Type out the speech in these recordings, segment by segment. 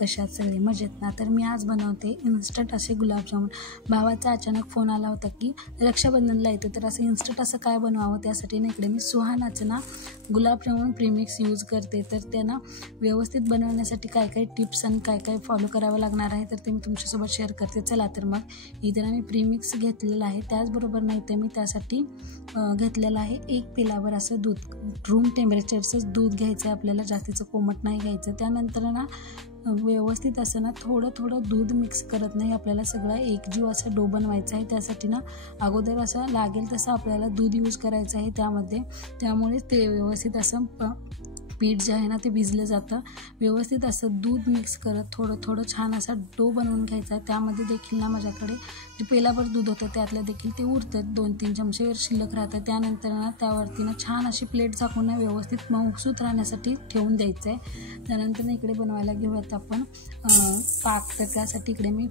कशा आहात सगळे मजेत ना? तर मी आज बनवते इन्स्टंट असे गुलाबजामुन। भावाचा अचानक फोन आला होता की रक्षाबंधनला येते, तर असं इन्स्टंट असं काय बनवावं, त्यासाठी ना इकडे मी सुहानाचं ना गुलाबजामुन प्रीमिक्स यूज करते। तर त्यांना व्यवस्थित बनवण्यासाठी काय काय टिप्स आणि काय काय फॉलो करावं लागणार आहे, तर ते मी तुमच्यासोबत शेअर करते। चला तर मग इथे ना मी प्रीमिक्स घेतलेलं आहे, त्याचबरोबर नाही तर मी त्यासाठी घेतलेलं आहे 1 पेलावर असं दूध। रूम टेम्परेचरचं दूध घ्यायचं आहे आपल्याला, जास्तीचं कोमट नाही घ्यायचं। त्यानंतर ना व्यवस्थित असं ना थोडं थोडं दूध मिक्स करत नाही, आपल्याला सगळा एकजीव असा डो बनवायचा आहे। त्यासाठी ना अगोदर असं लागेल तसं आपल्याला दूध यूज करायचं आहे त्यामध्ये, त्यामुळे ते व्यवस्थित असं पीठ जे आहे ना ते भिजलं जातं। व्यवस्थित असं दूध मिक्स करत थोडं थोडं छान असा डो बनवून घ्यायचा आहे। त्यामध्ये देखील ना माझ्याकडे जे पेलाभर दूध होतं त्यातलं देखील ते उरतं, 2-3 चमचे शिल्लक राहतं। त्यानंतर ना त्यावरती ना छान अशी प्लेट झाकून ना व्यवस्थित मऊसूत राहण्यासाठी ठेवून द्यायचं आहे। त्यानंतर ना इकडे बनवायला घेऊयात आपण पाक। तर त्यासाठी इकडे मी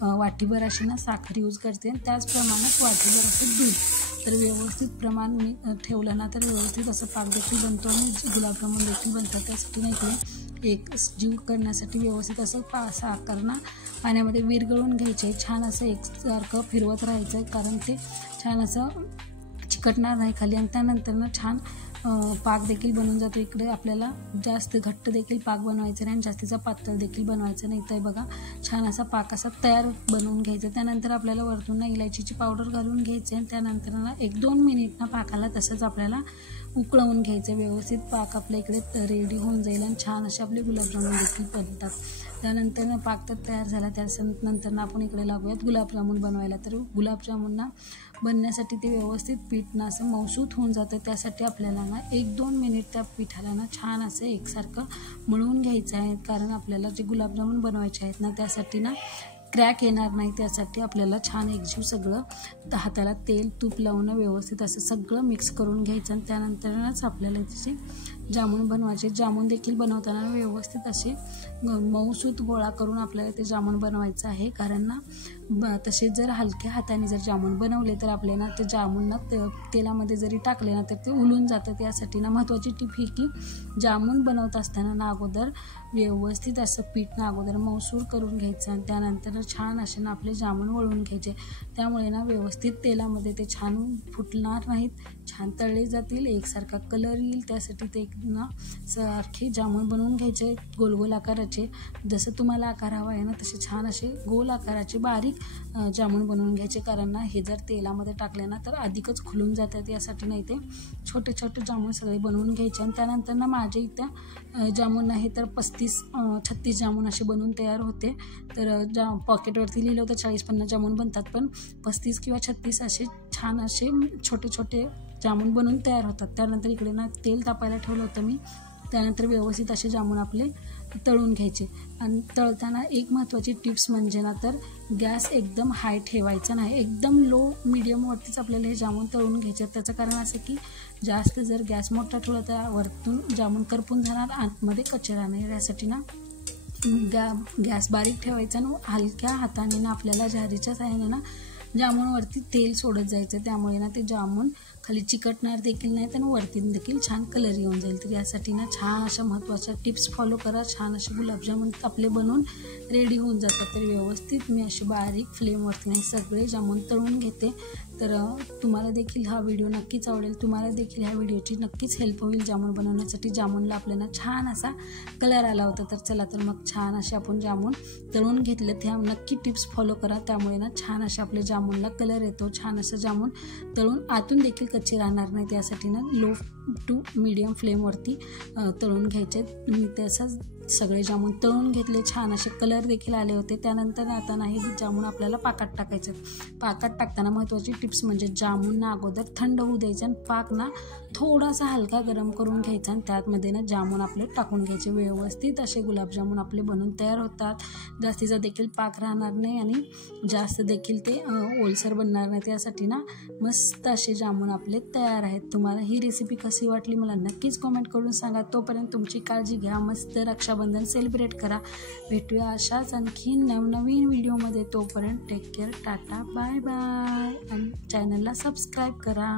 वाटीभर अशी ना साखर यूज करते, त्याचप्रमाणे वाटीभर असं दूध। तर व्यवस्थित प्रमाण मी ठेवलं ना तर व्यवस्थित असं पाक देखील बनतो आणि गुलाबजामुन देखील बनतात। त्यासाठी ना इकडे एक जीव करण्यासाठी व्यवस्थित असं साखर ना पाण्यामध्ये विरघळून घ्यायचे, छान असं एकसारखं फिरवत राहायचं, कारण ते छान असं चिकटणार नाही खाली। आणि त्यानंतर ना छान पाक देखील बनवून जातो। इकडे आपल्याला जास्त घट्ट देखील पाक बनवायचं नाही आणि जास्तीचा पातळ देखील बनवायचं नाही। तर बघा छान असा पाक असा तयार बनवून घ्यायचा। त्यानंतर आपल्याला वरतून ना इलायचीची पावडर घालून घ्यायची आणि त्यानंतर ना 1-2 मिनिट ना पाकाला तसंच आपल्याला उकळवून घ्यायचं। व्यवस्थित पाक आपल्या इकडे रेडी होऊन जाईल आणि छान असे आपले गुलाबजामुन देखील बनतात। त्यानंतर ना पाक तर तयार झाला, त्यानंतर ना आपण इकडे लागूयात गुलाबजामुन बनवायला। तर गुलाबजामुन ना बनण्यासाठी ते व्यवस्थित पीठ ना असं मऊसूत होऊन जातं, त्यासाठी आपल्याला ना 1-2 मिनिट त्या पिठाला ना छान असं एकसारखं मळून घ्यायचं आहे, कारण आपल्याला जे गुलाबजामुन बनवायचे आहेत ना त्यासाठी ना क्रॅक येणार नाही, त्यासाठी आपल्याला छान एकजीव सगळं हाताला तेल तूप लावून व्यवस्थित असं सगळं मिक्स करून घ्यायचं। आणि त्यानंतरच आपल्याला त्याचे जामुन बनवायचे। जामुन देखील बनवताना व्यवस्थित असे मऊसूत गोळा करून आपल्याला ते जामुन बनवायचं आहे, कारण ना तसे जर हलक्या हाताने जर जामुन बनवले तर आपल्याला ते जामुन ना तेलामध्ये जरी टाकले ना तर ते उलून जातं। त्यासाठी ना महत्त्वाची टीप ही की जामुन बनवत असताना ना अगोदर व्यवस्थित असं पीठ ना अगोदर मऊसूर करून घ्यायचं आणि त्यानंतर छान असे ना आपले जामुन वळून घ्यायचे। त्यामुळे ना व्यवस्थित तेलामध्ये ते छान फुटणार नाहीत, छान तळले जातील, एकसारखा कलर येईल। त्यासाठी ते ना सारखे जामुन बनवून घ्यायचे गोल गोल आकाराचे, जसं तुम्हाला आकार हवा आहे ना तसे छान असे गोल आकाराचे बारीक जामुन बनवून घ्यायचे, कारण ना हे जर तेलामध्ये टाकले ना तर अधिकच खुलून जातात। यासाठी नाही ते छोटे छोटे जामुन सगळे बनवून घ्यायचे। आणि त्यानंतर ना माझे इथं जामुन आहे तर 35-36 जामुन असे बनवून तयार होते। तर पॉकेटवरती लिहिलं होतं 40-50 जामुन बनतात, पण 35 किंवा 36 असे छान असे छोटे छोटे जामुन बनवून तयार होतात। त्यानंतर इकडे ना तेल तापायला ठेवलं होतं मी, त्यानंतर व्यवस्थित असे जामुन आपले तळून घ्यायचे। आणि तळताना एक महत्त्वाची टिप्स म्हणजे ना तर गॅस एकदम हाय ठेवायचा नाही, एकदम लो मीडियमवरतीच आपल्याला हे जामुन तळून घ्यायचे। त्याचं कारण असं की जास्त जर गॅस मोठा ठेवला तर वरतून जामुन करपून जाणार, आतमध्ये कच्चे राहणार। यासाठी ना गॅस बारीक ठेवायचा आणि हलक्या हाताने ना आपल्याला झारीच्या साहाय्याने ना जामुनवरती तेल सोडत जायचं, त्यामुळे ना ते जामुन खाली चिकटणार देखील नाहीत आणि वरती देखील छान कलर येऊन जाईल। तर यासाठी ना छान अशा महत्त्वाच्या टिप्स फॉलो करा, छान असे गुलाबजामुन आपले बनवून रेडी होऊन जातात। तर व्यवस्थित मी असे बारीक फ्लेमवरती नाही सगळे जामुन तळून घेते। तर तुम्हाला देखील हा व्हिडिओ नक्कीच आवडेल, तुम्हाला देखील ह्या व्हिडिओची नक्कीच हेल्प होईल जामुन बनवण्यासाठी। जामुनला आपल्याला छान असा कलर आला होता। तर चला तर मग छान असे आपण जामुन तळून घेतले, त्या नक्की टिप्स फॉलो करा, त्यामुळे ना छान असे आपले जामुनला कलर येतो। छान असं जामुन तळून आतून देखील कच्चे राहणार नाही, त्यासाठी ना लो टू मीडियम फ्लेमवरती तळून घ्यायचे। मी तसंच सगळे जामुन तळून घेतले, छान असे कलर देखील आले होते। त्यानंतर आता ना हे जामुन आपल्याला पाकात टाकायचे। पाकात टाकताना महत्त्वाची टिप्स म्हणजे जामुन ना अगोदर थंड होऊ द्यायचे आणि पाक ना थोडासा हलका गरम करून घ्यायचा आणि त्यामध्ये ना जामुन आपले टाकून घ्यायचे। व्यवस्थित असे गुलाबजामुन आपले बनून तयार होतात, जास्तीचा देखील पाक राहणार नाही आणि जास्त देखील ते ओलसर बनणार नाही। त्यासाठी ना मस्त असे जामुन आपले तयार आहेत। तुम्हाला ही रेसिपी कशी वाटली मला नक्कीच कमेंट करून सांगा। तोपर्यंत तुमची काळजी घ्या, मस्त रक्षाबंधन सेलिब्रेट करा। भेटूया अशाच आणखी नवनवीन व्हिडिओमध्ये, तोपर्यंत take care, tata bye bye, आणि चॅनलला सबस्क्राईब करा।